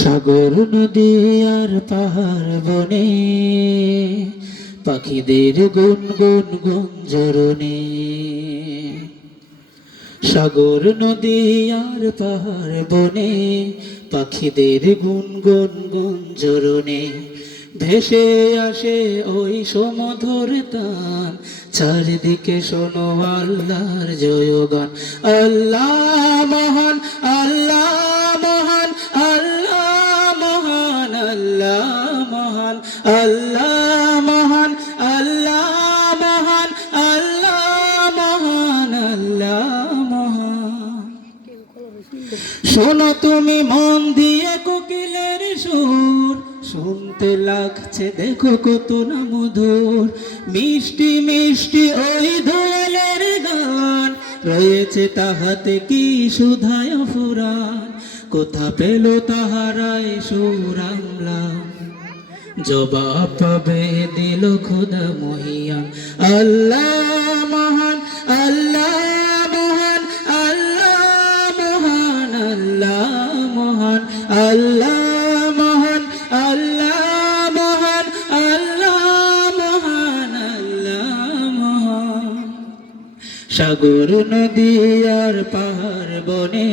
সাগর নদী আর পাহাড় বনে পাখিদের গুনগুন গুঞ্জরণে। সাগর নদী আর পাহাড় বনে পাখিদের গুনগুন গুঞ্জরণে। ভেসে আসে ওই সমধুর তান, চারিদিকে শোনো আল্লাহর জয়গান। আল্লাহ মহান, আল্লাহ মহান, আল্লাহ মহান, আল্লাহ মহান, আল্লাহ মহান, আল্লাহ মহান, আল্লাহ মহান, আল্লাহ মহান। শোনো তুমি মন দিয়ে কোকিলের সুর, শুনতে লাগছে দেখো কত না মধুর। মিষ্টি মিষ্টি ওই দোয়েলের গান, রয়েছে তাহাতে কি সুধায় ফুরান। কোথা পেল তাহারায় সুরামলাম, জবাব পাবে দিল খোদা মহিয়ান। আল্লাহ মহান, আল্লাহ মহান, আল্লাহ মহান, আল্লাহ মহান, আল্লাহ মহান, আল্লাহ মহান, আল্লাহ মহান, আল্লাহ মহান। সাগর নদী আর পাহাড় বনে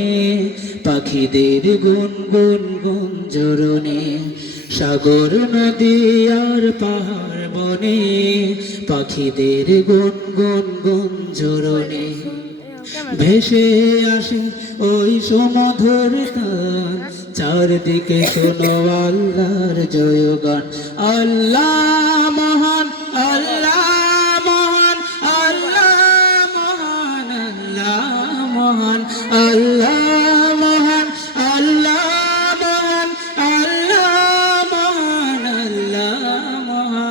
পাখিদের গুনগুন গুঞ্জরণে। সাগর নদী আর পাহাড় বনে পাখিদের গুনগুন গুঞ্জরণে। ভেসে আসে ওই সমধুর তান, চারদিকে শোনো আল্লাহর জয়গান। আল্লাহ মহান, আল্লাহ মহান, আল্লাহ মহান, আল্লাহ মহান, আল্লাহ মহান, আল্লাহ মহান, আল্লাহ মহান, আল্লাহ মহান।